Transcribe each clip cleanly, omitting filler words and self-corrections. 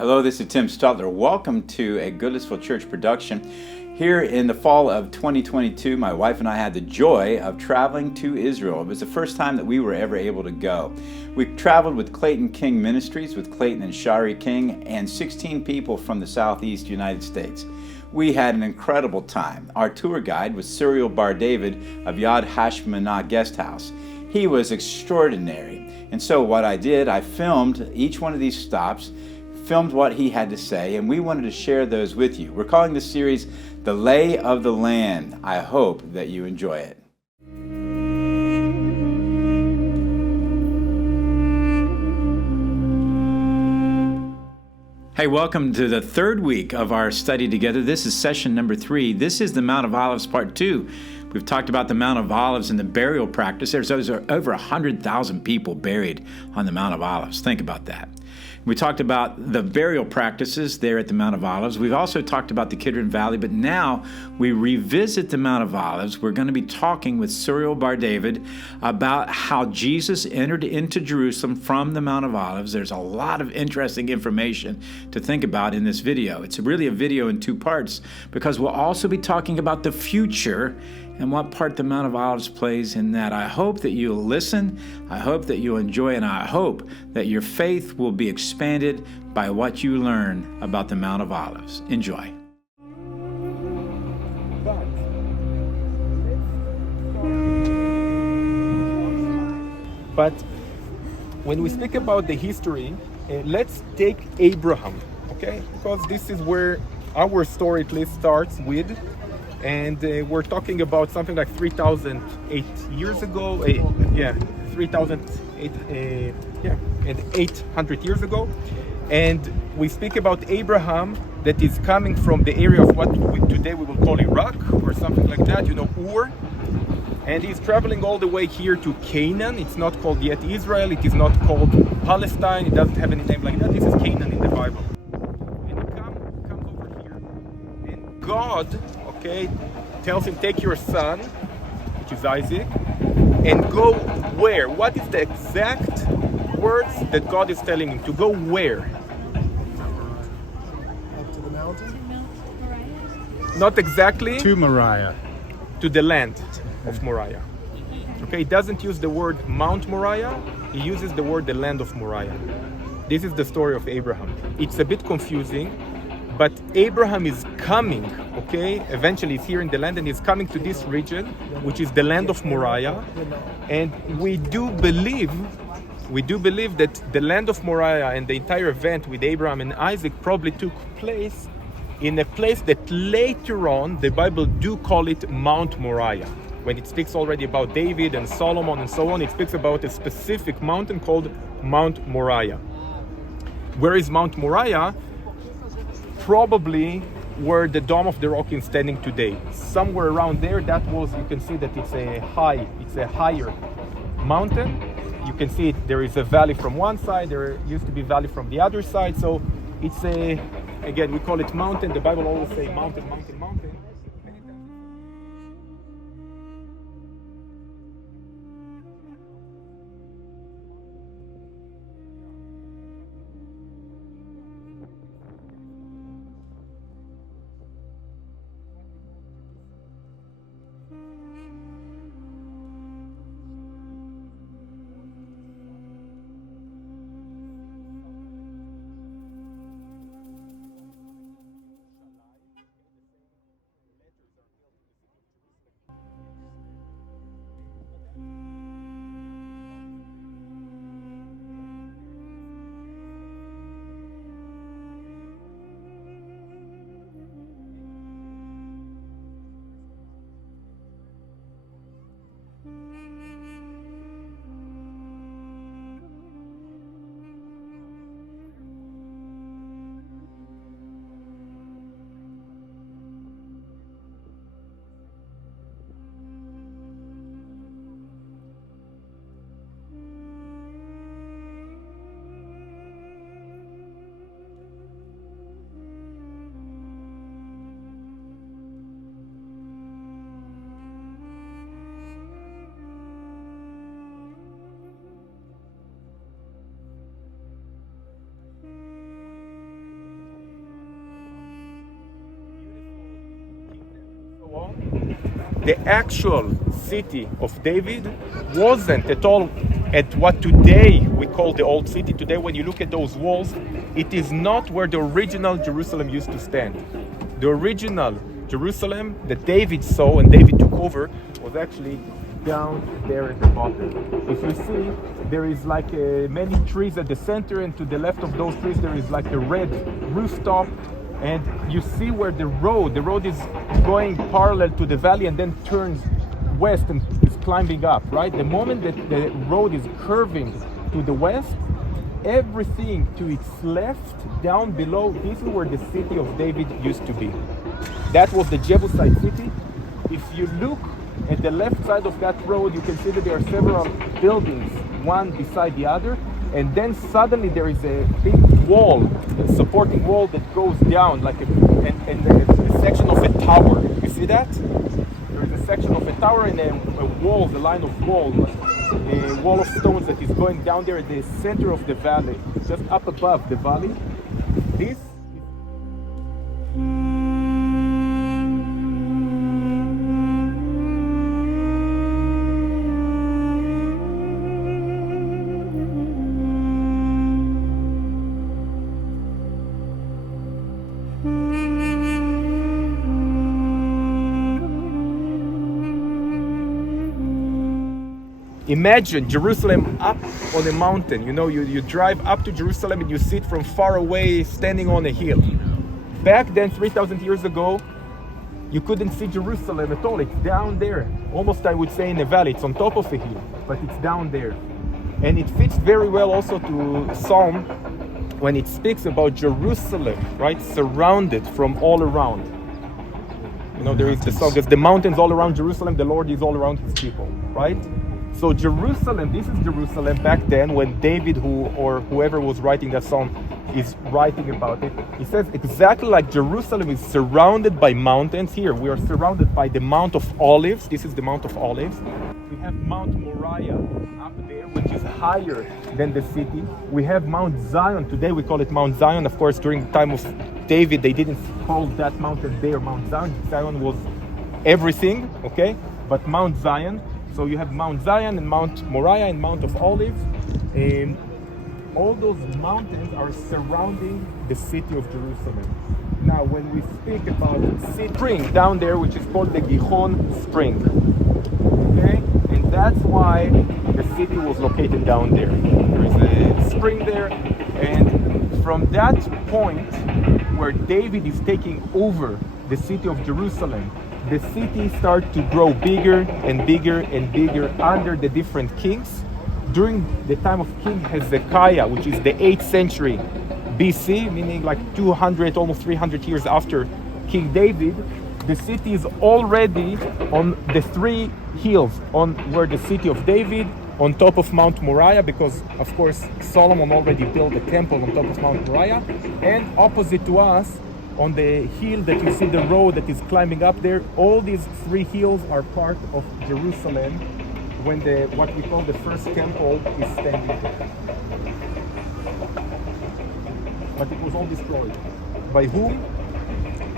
Hello, this is Tim Stutler. Welcome to a Goodlettsville Church production. Here in the fall of 2022, my wife and I had the joy of traveling to Israel. It was the first time that we were ever able to go. We traveled with Clayton King Ministries, with Clayton and Shari King, and 16 people from the Southeast United States. We had an incredible time. Our tour guide was Cyril Bar David of Yad Hashmanah Guest House. He was extraordinary. And so what I did, I filmed each one of these stops, filmed what he had to say, and we wanted to share those with you. We're calling this series The Lay of the Land. I hope that you enjoy it. Hey, welcome to the third week of our study together. This is session number 3. This is the Mount of Olives part 2. We've talked about the Mount of Olives and the burial practice. There's over 100,000 people buried on the Mount of Olives. Think about that. We talked about the burial practices there at the Mount of Olives. We've also talked about the Kidron Valley, but now we revisit the Mount of Olives. We're going to be talking with Cyril Bar David about how Jesus entered into Jerusalem from the Mount of Olives. There's a lot of interesting information to think about in this video. It's really a video in 2 parts because we'll also be talking about the future and what part the Mount of Olives plays in that. I hope that you'll listen, I hope that you'll enjoy, and I hope that your faith will be expanded by what you learn about the Mount of Olives. Enjoy. But when we speak about the history, let's take Abraham, okay? Because this is where our story at least starts with. And we're talking about something like 3,008 years ago. 3,008 and 800 years ago. And we speak about Abraham that is coming from the area of what today we will call Iraq or something like that, Ur. And he's traveling all the way here to Canaan. It's not called yet Israel. It is not called Palestine. It doesn't have any name like that. This is Canaan in the Bible. And he comes over here. And God, tells him, take your son, which is Isaac, and go where? What is the exact words that God is telling him? To go where? Up to the mountain? Not exactly. To Moriah. To the land of Moriah. Okay, he doesn't use the word Mount Moriah, he uses the word the land of Moriah. This is the story of Abraham. It's a bit confusing, but Abraham is coming, eventually he's here in the land and he's coming to this region, which is the land of Moriah. And we do believe that the land of Moriah and the entire event with Abraham and Isaac probably took place in a place that later on, the Bible do call it Mount Moriah. When it speaks already about David and Solomon and so on, it speaks about a specific mountain called Mount Moriah. Where is Mount Moriah? Probably where the Dome of the Rock is standing today. Somewhere around there, that was, you can see that it's a higher mountain. You can see there is a valley from one side, there used to be a valley from the other side. So it's again, we call it mountain. The Bible always say mountain, mountain, mountain. the actual city of David wasn't at all at what today we call the old city. Today, when you look at those walls, it is not where the original Jerusalem used to stand. The original Jerusalem that David saw and David took over was actually down there at the bottom. If you see, there is like many trees at the center, and to the left of those trees there is like a red rooftop, and you see where the road is going parallel to the valley and then turns west and is climbing up, right? The moment that the road is curving to the west, everything to its left down below, this is where the city of David used to be. That was the Jebusite city. If you look at the left side of that road, you can see that there are several buildings, one beside the other, and then suddenly there is a big wall, a supporting wall that goes down like a section of a tower. You see that? There is a section of a tower and a wall, the line of walls, a wall of stones that is going down there at the center of the valley, just up above the valley. This Imagine Jerusalem up on a mountain. You know, you drive up to Jerusalem and you see it from far away, standing on a hill. Back then, 3,000 years ago, you couldn't see Jerusalem at all. It's down there. Almost, I would say, in a valley. It's on top of a hill, but it's down there. And it fits very well also to Psalm when it speaks about Jerusalem, right? Surrounded from all around. You know, there is the song, the mountains all around Jerusalem, the Lord is all around his people, right? So Jerusalem, this is Jerusalem back then when David, or whoever was writing that song, is writing about it. He says exactly like Jerusalem is surrounded by mountains. Here we are surrounded by the Mount of Olives. This is the Mount of Olives. We have Mount Moriah up there, which is higher than the city. We have Mount Zion. Today we call it Mount Zion. Of course, during the time of David, they didn't call that mountain there Mount Zion. Zion was everything, okay? But Mount Zion. So you have Mount Zion and Mount Moriah and Mount of Olives. And all those mountains are surrounding the city of Jerusalem. Now, when we speak about spring down there, which is called the Gihon Spring, okay? And that's why the city was located down there. There is a spring there, and from that point where David is taking over the city of Jerusalem, the city started to grow bigger and bigger and bigger under the different kings. During the time of King Hezekiah, which is the 8th century BC, meaning like 200, almost 300 years after King David, the city is already on the three hills, on where the city of David, on top of Mount Moriah, because of course Solomon already built a temple on top of Mount Moriah, and opposite to us, on the hill that you see the road that is climbing up there, all these three hills are part of Jerusalem when what we call the first temple is standing there. But it was all destroyed. By whom?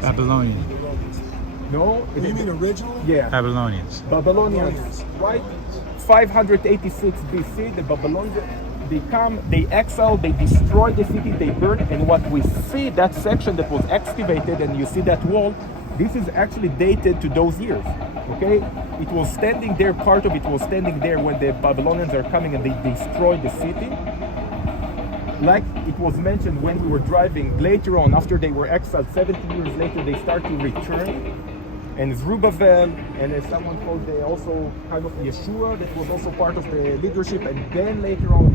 Babylonian. No. You mean original? Yeah. Babylonians. Babylonians, right? 586 BC, the Babylonians, they exile, they destroy the city, they burn, and what we see, that section that was excavated, and you see that wall, this is actually dated to those years, okay? It was standing there, part of it was standing there when the Babylonians are coming and they destroy the city. Like it was mentioned when we were driving, later on, after they were exiled, 70 years later, they start to return. And Zerubbabel, and someone called also kind of Yeshua, that was also part of the leadership, and then later on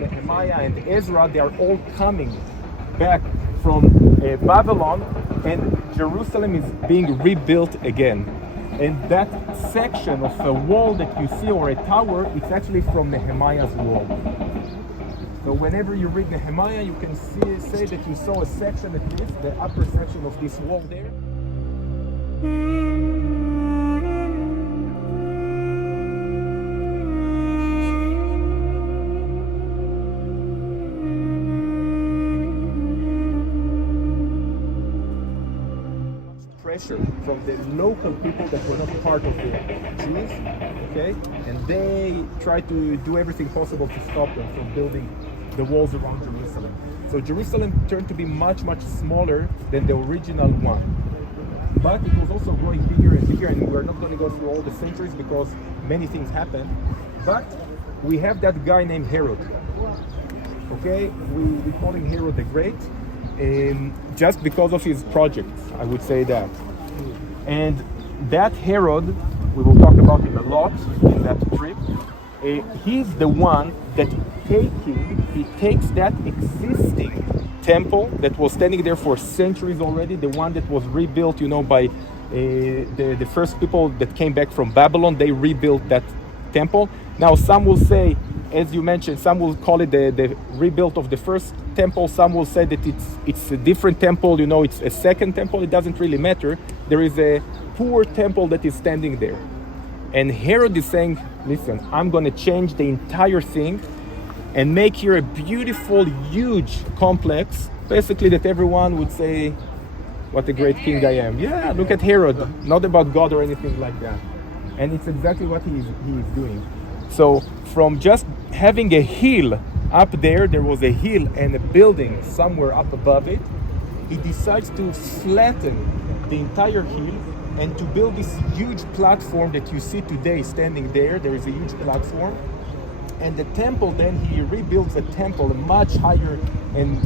Nehemiah and Ezra, they are all coming back from Babylon, and Jerusalem is being rebuilt again. And that section of a wall that you see, or a tower, it's actually from Nehemiah's wall. So whenever you read Nehemiah, you can say that you saw a section, at least the upper section of this wall there. pressure from the local people that were not part of the Jews, okay? And they tried to do everything possible to stop them from building the walls around Jerusalem. So Jerusalem turned to be much, much smaller than the original one. But it was also growing bigger and bigger, and we're not going to go through all the centuries because many things happened. But we have that guy named Herod. Okay, we call him Herod the Great, just because of his projects, I would say that. And that Herod, we will talk about him a lot in that trip. He's the one that he takes that existing temple that was standing there for centuries already, the one that was rebuilt, by the first people that came back from Babylon. They rebuilt that temple. Now some will say, as you mentioned, some will call it the rebuild of the first temple. Some will say that it's a different temple, it's a second temple. It doesn't really matter. There is a poor temple that is standing there. And Herod is saying, listen, I'm going to change the entire thing and make here a beautiful, huge complex, basically that everyone would say, what a great king I am. Yeah, look at Herod, not about God or anything like that. And it's exactly what he is doing. So from just having a hill up there was a hill and a building somewhere up above it. He decides to flatten the entire hill and to build this huge platform that you see today standing there. There is a huge platform. And the temple, then he rebuilds a temple, a much higher and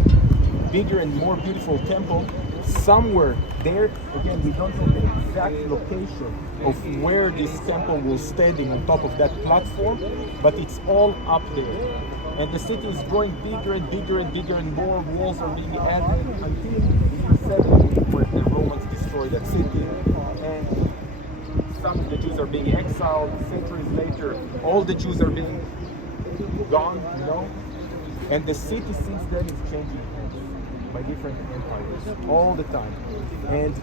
bigger and more beautiful temple, somewhere there. Again, we don't know the exact location of where this temple was standing on top of that platform, but it's all up there. And the city is growing bigger and bigger and bigger, and more walls are being added until year 70, where the Romans destroyed that city. And some of the Jews are being exiled. Centuries later, all the Jews are being gone, and the city since then is changing hands by different empires all the time. And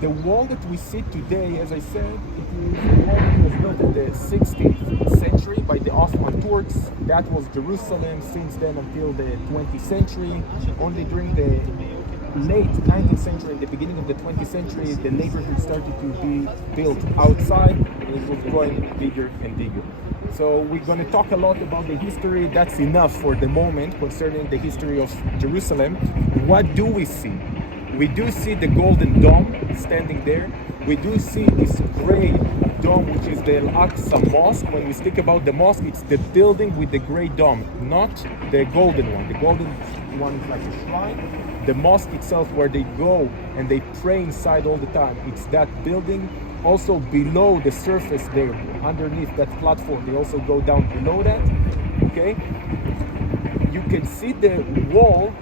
the wall that we see today, as I said, it is a wall that was built in the 16th century by the Ottoman Turks. That was Jerusalem since then until the 20th century. Only during the late 19th century and the beginning of the 20th century, the neighborhood started to be built outside, and it was growing bigger and bigger. So we're going to talk a lot about the history. That's enough for the moment concerning the history of Jerusalem. What do we see? We do see the Golden Dome standing there. We do see this gray dome, which is the Al-Aqsa Mosque. When we speak about the mosque, it's the building with the gray dome, not the golden one. The golden one is like a shrine. The mosque itself, where they go and they pray inside all the time, it's that building. Also below the surface there, underneath that platform, they also go down below that, okay? You can see the wall,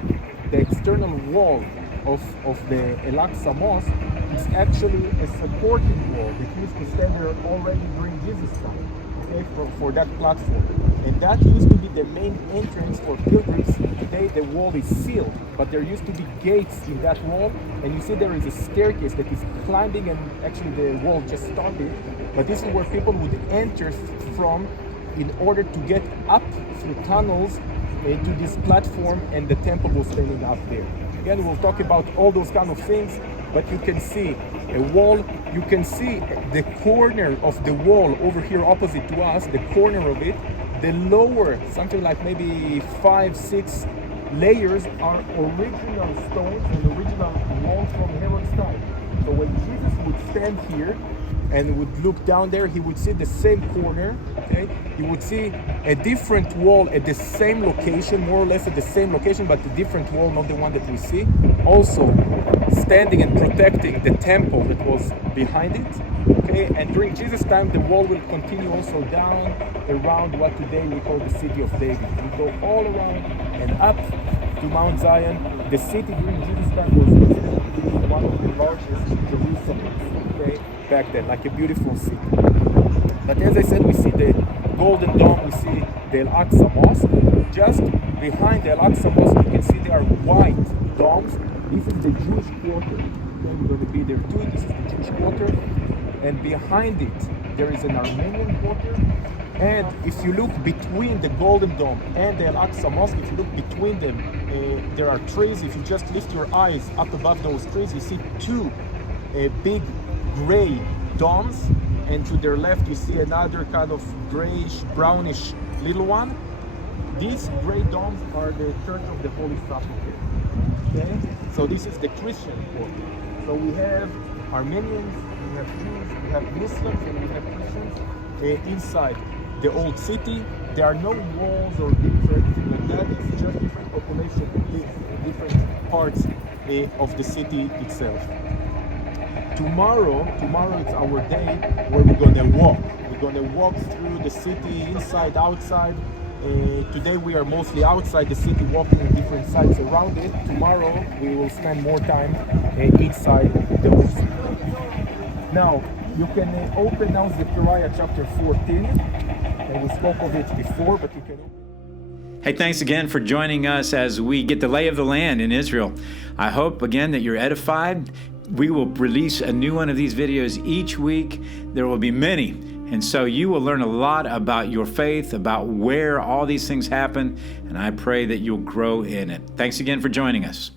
the external wall of the Al-Aqsa Mosque. It's actually a supporting wall that used to stand there already during Jesus' time, okay, for that platform. And that used to be the main entrance for pilgrims. Today the wall is sealed, but there used to be gates in that wall, and you see there is a staircase that is climbing, and actually the wall just stopped it. But this is where people would enter from in order to get up through tunnels to this platform, and the temple was standing up there. Again, we'll talk about all those kind of things, but you can see a wall. You can see the corner of the wall over here opposite to us, the corner of it. The lower, something like maybe 5-6 layers, are original stones and original walls from Herod's time. So when Jesus would stand here and would look down there, he would see the same corner, okay? He would see a different wall at the same location, more or less at the same location, but a different wall, not the one that we see. Also standing and protecting the temple that was behind it, okay? And during Jesus' time, the wall will continue also down around what today we call the city of David. We go all around and up to Mount Zion. The city during Jesus' time was considered to be one of the largest Jerusalem, okay, back then, like a beautiful city. But as I said, we see the Golden Dome, we see the Al-Aqsa Mosque. Just behind the Al-Aqsa Mosque, you can see there are white domes. This is the Jewish quarter. Okay, we're going to be there too. This is the Jewish quarter. And behind it, there is an Armenian quarter. And if you look between the Golden Dome and the Al-Aqsa Mosque, if you look between them, there are trees. If you just lift your eyes up above those trees, you see two big gray domes, and to their left you see another kind of grayish, brownish little one. These gray domes are the Church of the Holy Sepulchre. Okay, so this is the Christian portion. So we have Armenians, we have Jews, we have Muslims, and we have Christians inside the old city. There are no walls or gates or anything like that. It's just different population in different parts of the city itself. Tomorrow it's our day where we're gonna walk. We're gonna walk through the city, inside, outside. Today we are mostly outside the city, walking in different sites around it. Tomorrow we will spend more time inside the whole city. Now, you can open now Zechariah chapter 14. And we spoke of it before, but you can open. Hey, thanks again for joining us as we get the lay of the land in Israel. I hope again that you're edified. We will release a new one of these videos each week. There will be many. And so you will learn a lot about your faith, about where all these things happen. And I pray that you'll grow in it. Thanks again for joining us.